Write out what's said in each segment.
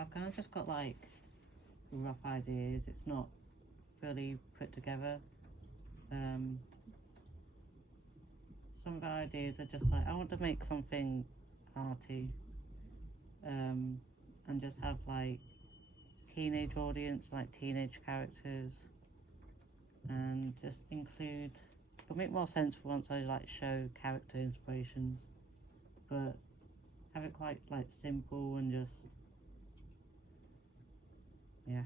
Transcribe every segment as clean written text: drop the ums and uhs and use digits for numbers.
I've kind of just got like rough ideas. It's not fully put together. Some of the ideas are just like, I want to make something arty, and just have like teenage audience, like teenage characters, and just include, it'll make more sense for once I like show character inspirations, but have it quite like simple and just, yeah.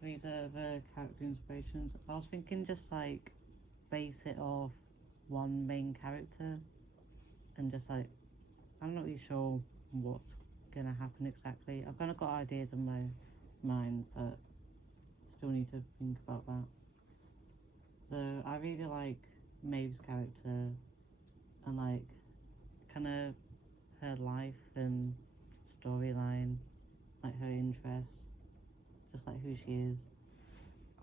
So these are the character inspirations. I was thinking just like base it off one main character and just like, I'm not really sure what's gonna happen exactly. I've kind of got ideas in my mind, but still need to think about that. So I really like Maeve's character and like kind of her life and storyline, like her interests, just like who she is.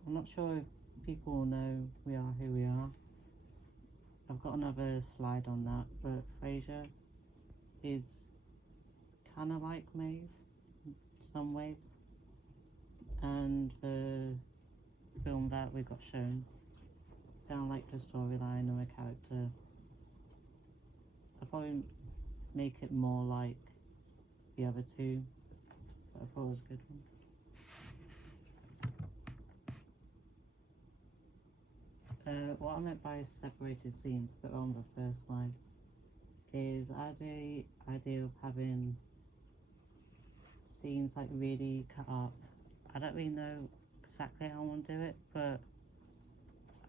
I'm not sure if people know we are who we are. I've got another slide on that, but Frasier is kind of like Maeve in some ways, and the film that we got shown, kind of like the storyline and the character. I'd probably make it more like the other two, but I thought it was a good one. What I meant by separated scenes, but on the first slide, is I had the idea of having scenes like really cut up. I don't really know exactly how I want to do it, but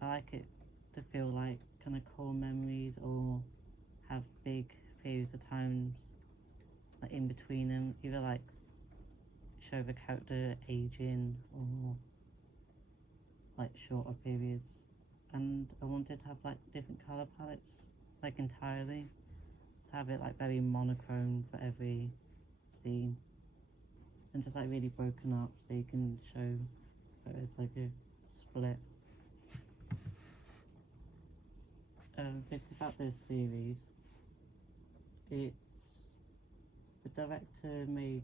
I like it to feel like kind of core memories or have big periods of times like in between them, either like show the character aging or like shorter periods. And I wanted to have like different color palettes, like entirely, to have it like very monochrome for every scene, and just like really broken up so you can show that it's like a split. It's about this series. It's the director made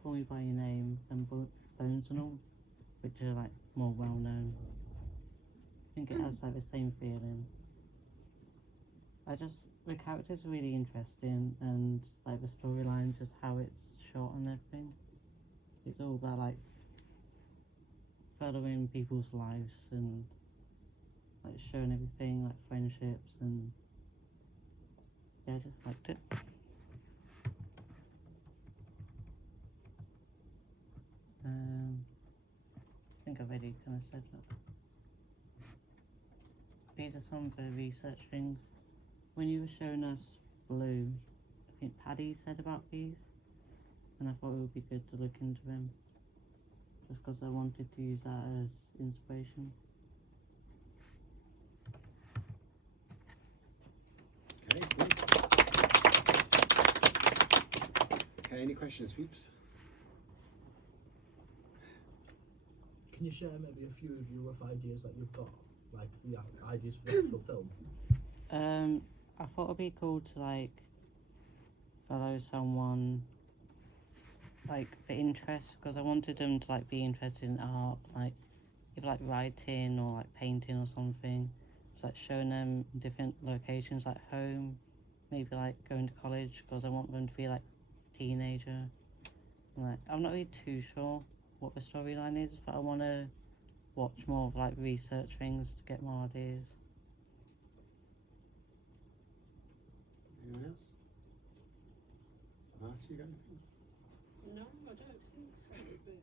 Call Me By Your Name and Bones and All, which are like more well known. I think it has like the same feeling. The characters are really interesting, and like the storyline, just how it's shot and everything. It's all about like following people's lives and like showing everything, like friendships, and yeah, I just liked it. I think I've already kind of said that. These are some of the research things. When you were showing us Blue, I think Paddy said about these, and I thought it would be good to look into them, just because I wanted to use that as inspiration. Okay, cool. Okay, any questions, peeps? Can you share maybe a few of your rough ideas that you've got, like the ideas for the actual film? I thought it'd be cool to like follow someone like the interest, because I wanted them to like be interested in art, like either like writing or like painting or something. It's like showing them different locations, like home, maybe like going to college, because I want them to be like teenager. Like I'm not really too sure what the storyline is, but I want to watch more of like research things to get more ideas. Anyone else? Last, you got anything? No, I don't think so. But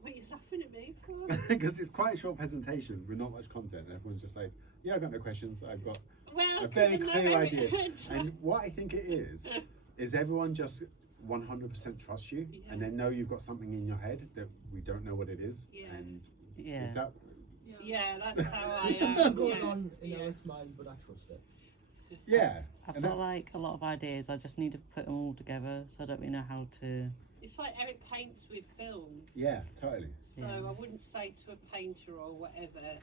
what are you laughing at me for? Because it's quite a short presentation with not much content. Everyone's just like, yeah, I've got no questions. I've got Well, a very 'cause I'm clear not idea. very- And what I think it is everyone just 100% trust you, Yeah. and they know you've got something in your head that we don't know what it is. Yeah. And Yeah. is that, Yeah, that's how I There's am. something going Yeah. on in Yeah. Eric's mind, but I trust it. yeah. I've And got that- like a lot of ideas. I just need to put them all together, so I don't really know how to. It's like Eric paints with film. yeah, totally. So Yeah. I wouldn't say to a painter or whatever,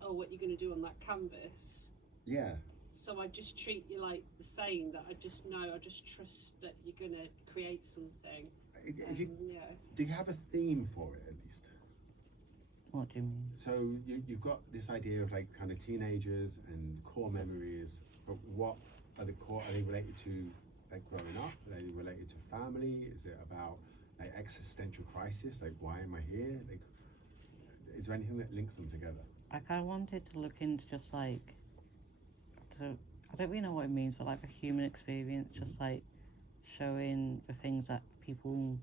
oh, what you're going to do on that canvas. Yeah. So I just treat you like the same. That I just know, I just trust that you're gonna create something. If you, Yeah. do you have a theme for it at least? What do you mean? So you've got this idea of like kind of teenagers and core memories, but what are the core? Are they related to like growing up? Are they related to family? Is it about like existential crisis? Like why am I here? Like, is there anything that links them together? I kind of wanted to look into just like, I don't really know what it means, but like a human experience, just like showing the things that people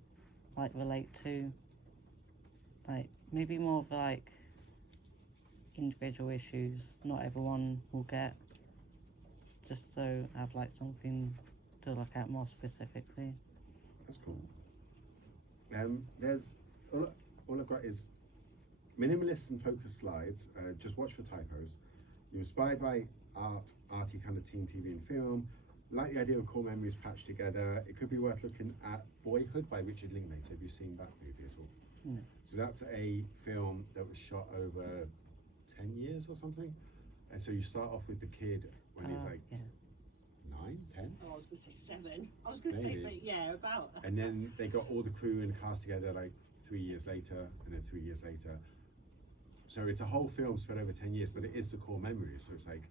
like relate to, like maybe more of like individual issues not everyone will get, just so I have like something to look at more specifically. That's cool. There's all I've got is minimalist and focused slides. Just watch for typos. You're inspired by arty kind of teen TV and film. Like the idea of core memories patched together. It could be worth looking at Boyhood by Richard Linklater. Have you seen that movie at all? No. So that's a film that was shot over 10 years or something. And so you start off with the kid when he's like Yeah. 9, 10. Oh, I was gonna say 7. I was gonna say, Maybe. but yeah, about. And then they got all the crew and the cast together like 3 years later, and then 3 years later. So it's a whole film spread over 10 years, but it is the core memories. So it's like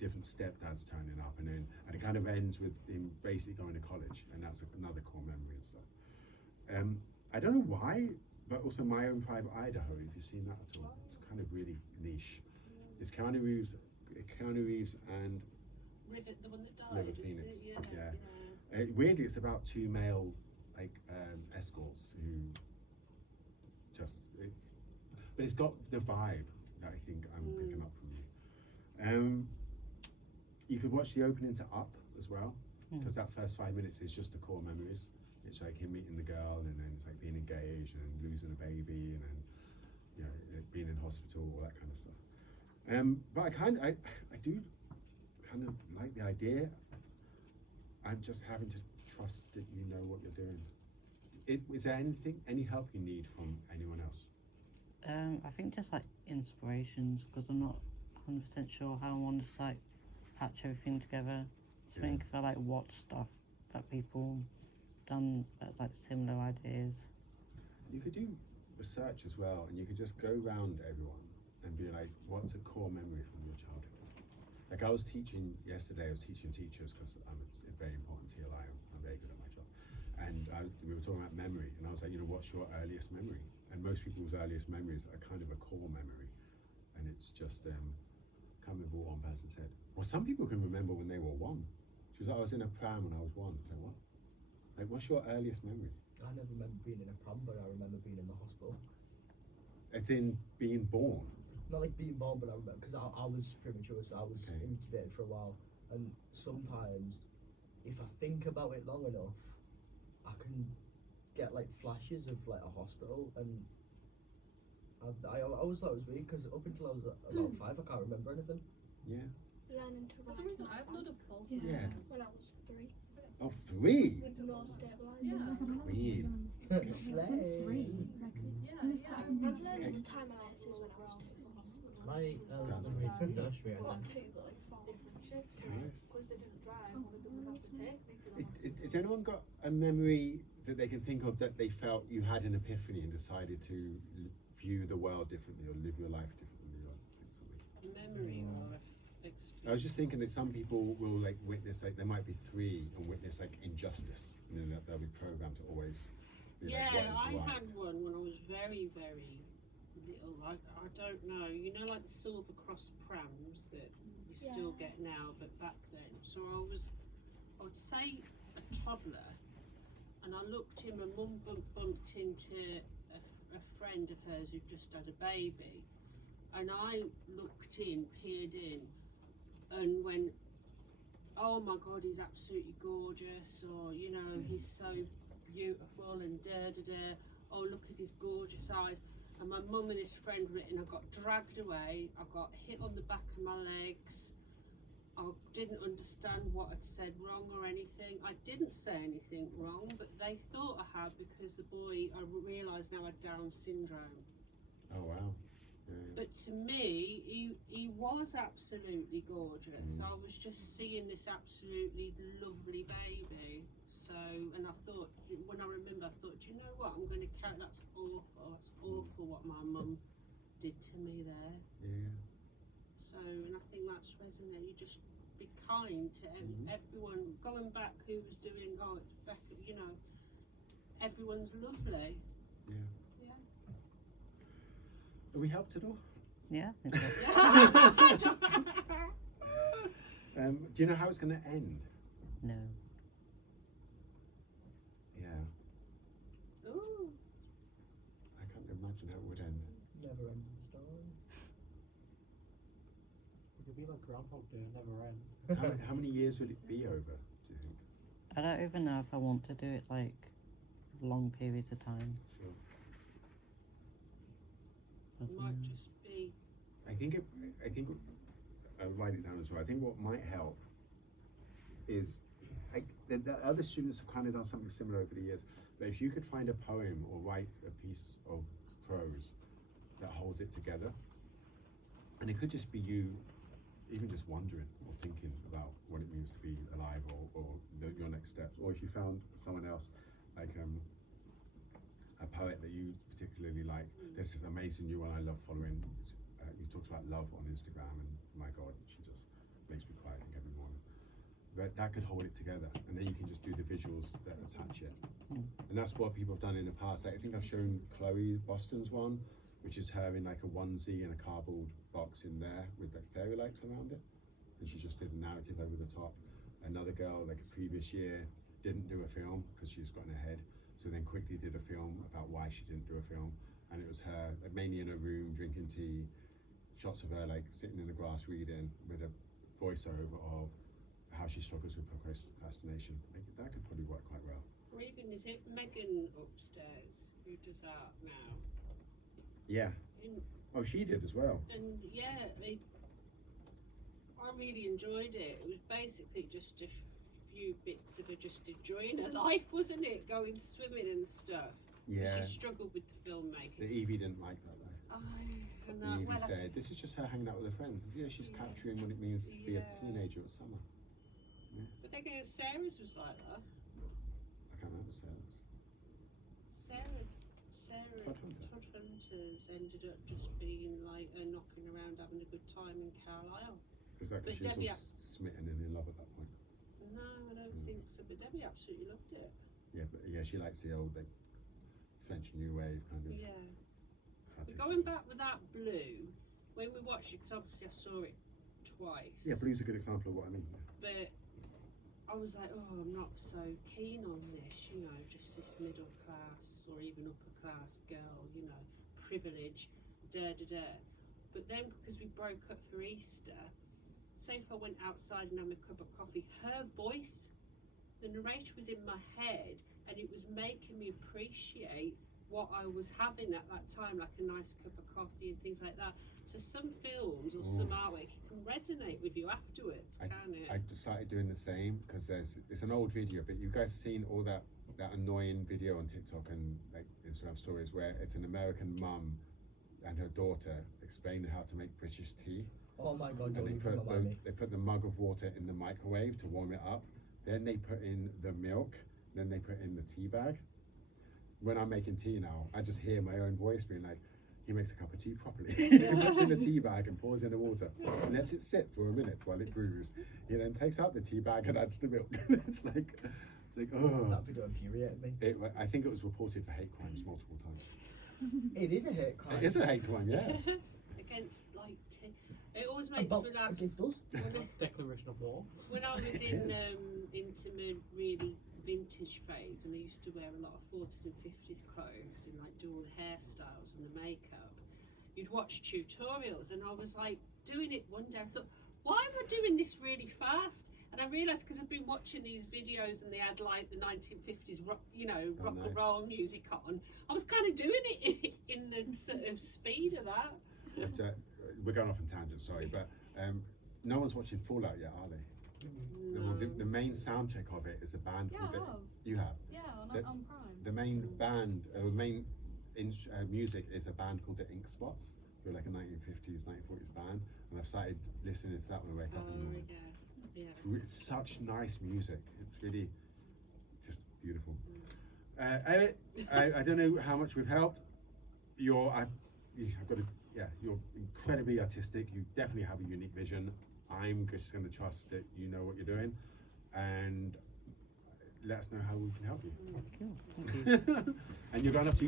different stepdads turning up, and it kind of ends with him basically going to college, and that's another core memory and stuff. I don't know why, but also My Own Private Idaho. Have you seen that at all? It's kind of really niche. It's Keanu Reeves and River, the one that died. River isn't Phoenix. it? Yeah. Weirdly, it's about 2 male like escorts who just. But it's got the vibe that I think I'm picking up from you. You could watch the opening to Up as well, because that first 5 minutes is just the core memories. It's like him meeting the girl, and then it's like being engaged, and then losing a baby, and then being in hospital, all that kind of stuff. But I do kind of like the idea. I'm just having to trust that you know what you're doing. Is there any help you need from anyone else? I think just like inspirations, because I'm not 100% sure how I want to like patch everything together. So I think if I like watch stuff that people done that's like similar ideas. You could do research as well, and you could just go around everyone and be like, what's a core memory from your childhood? Like I was teaching yesterday, I was teaching teachers because I'm a very important TLI, I'm very good at my job. And we were talking about memory, and I was like, what's your earliest memory? And most people's earliest memories are kind of a core memory. And it's just, can't remember what one person said. Well, some people can remember when they were 1. She was like, I was in a pram when I was 1. I was like, what? Like, what's your earliest memory? I never remember being in a pram, but I remember being in the hospital. It's in being born. Not like being born, but I remember, because I was premature, so I was incubated for a while. And sometimes, if I think about it long enough, I can get like flashes of like a hospital, and I always thought it was weird, because up until I was about 5, I can't remember anything. Yeah. Learning to For ride some reason, my I have a bike lot of false Yeah. memories. when I was 3 Oh, 3? with no stabilizer. Queen. Slay. I'm learning to tie my laces when I was 2. My memories in nursery, I Not think. 2, but like 4. Nice. Because they didn't drive, one of them would have to take me to the hospital. Has anyone got a memory that they can think of that they felt you had an epiphany and decided to view the world differently or live your life differently or something? Memory or experience. I was just thinking that some people will like witness, like there might be 3 and witness like injustice, and then they'll be programmed to always be Yeah, like, what I is right? had one when I was very, very little. I don't know. Like the Silver Cross prams that you still get now, but back then. So I would say a toddler, and I looked in. My mum bumped into a friend of hers who'd just had a baby, and I looked in, peered in, and went, oh my God, he's absolutely gorgeous, or he's so beautiful, and oh look at his gorgeous eyes. And my mum and his friend were in. I got dragged away, I got hit on the back of my legs, I didn't understand what I'd said wrong or anything. I didn't say anything wrong, but they thought I had, because the boy, I realised now, had Down syndrome. Oh wow. Yeah. But to me, he was absolutely gorgeous. I was just seeing this absolutely lovely baby. So, and I thought, when I remember, I thought, do you know what? I'm going to carry. That's awful. That's awful what my mum did to me there. Yeah. So, and I think that's resonated. You just be kind to everyone. Going back, who was doing? Oh, it's Becca. You know, everyone's lovely. Yeah. Yeah. Have we helped at all? Yeah, I think so. Do you know how it's going to end? No. Yeah. Ooh. I can't imagine how it would end. Never ending story. It could be like Groundhog Day, never end. How many years would it be over, do you think? I don't even know if I want to do it like long periods of time. Sure. But, It might just be. I think I would write it down as well. I think what might help is, the other students have kind of done something similar over the years, but if you could find a poem or write a piece of prose that holds it together, and it could just be you even just wondering or thinking about what it means to be alive, or your next steps, or if you found someone else, like a poet that you particularly like. There's this amazing new one I love following. He talks about love on Instagram, and my God, she just makes me cry, I think, every morning. But that could hold it together, and then you can just do the visuals that attach it. And that's what people have done in the past. I think I've shown Chloe Boston's one, which is her in like a onesie and a cardboard box in there with like fairy lights around it, and she just did a narrative over the top. Another girl, like a previous year, didn't do a film because she just got in her head, so then quickly did a film about why she didn't do a film, and it was her like, mainly in a room drinking tea, shots of her like sitting in the grass reading with a voiceover of how she struggles with procrastination. That could probably work quite well. Or even, is it Megan upstairs who does that now? Yeah. In, Oh, she did as well. and yeah, I really enjoyed it. It was basically just a few bits of her just enjoying her life, wasn't it? Going swimming and stuff. Yeah. She struggled with the filmmaking. The Evie didn't like that though. And Evie well, said, this is just her hanging out with her friends. Yeah, she's Yeah. capturing what it means to be a Yeah. teenager at summer. but then again, Sarah's was like that. I can't remember Sarah's. Sarah Todd Hunter. Todd Hunters ended up just being like knocking around, having a good time in Carlisle. Was that But because she was Debbie all smitten and in love at that point? No, I don't think so. But Debbie absolutely loved it. Yeah, but yeah, she likes the old like French New Wave kind of Yeah. artistic Going stuff. back with that Blue, when we watched it, because obviously I saw it twice. Yeah, Blue's a good example of what I mean. But I was like, oh, I'm not so keen on this, you know, just this middle class or even upper class girl, you know, privilege, da. But then, because we broke up for Easter, say if I went outside and had a cup of coffee, her voice, the narrator was in my head, and it was making me appreciate what I was having at that time, like a nice cup of coffee and things like that. So some films or some artwork can resonate with you afterwards, can it? I started doing the same because it's an old video, but you guys seen all that annoying video on TikTok and like Instagram stories where it's an American mum and her daughter explaining how to make British tea, Oh my God, and don't even remind me. they put the mug of water in the microwave to warm it up, then they put in the milk, then they put in the tea bag. When I'm making tea now, I just hear my own voice being like, he makes a cup of tea properly. He puts in the tea bag and pours in the water and lets it sit for a minute while it brews. He then takes out the tea bag and adds the milk. it's like, oh. That video infuriated me. I think it was reported for hate crimes multiple times. It is a hate crime. It is a hate crime, yeah. Against like it always makes About me laugh against us. Declaration of war. when I was in into my really vintage phase, and I used to wear a lot of 40s and 50s clothes and like do all the hairstyles and the makeup. You'd watch tutorials, and I was like doing it one day. I thought, why am I doing this really fast? And I realised because I've been watching these videos and they had like the 1950s rock, you know, rock and nice. roll music on. I was kind of doing it in the sort of speed of that. But, we're going off on tangent, sorry, but no one's watching Fallout yet, are they? The main soundtrack of it is a band Yeah, called I have. You have. Yeah, The- on Prime. The main band, the main music is a band called the Ink Spots. We're like a 1950s, 1940s band, and I've started listening to that when I wake up in the Oh, morning. yeah. It's such nice music. It's really just beautiful. Eric, I don't know how much we've helped. I've got to, yeah, you're incredibly artistic. You definitely have a unique vision. I'm just going to trust that you know what you're doing, and let us know how we can help you. Cool. Thank you. And you're going up to